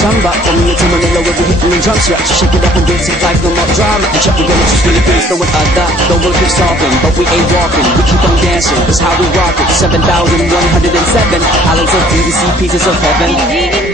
Samba, coming into Manila with the hitting and drum scratch. Shake it up and get some like no more drama. And check, we're gonna just Philippines, throwing a dot. The world keeps talking, but we ain't walking. We keep on dancing, that's how we rock it. 7,107 islands of DVC, pieces of heaven.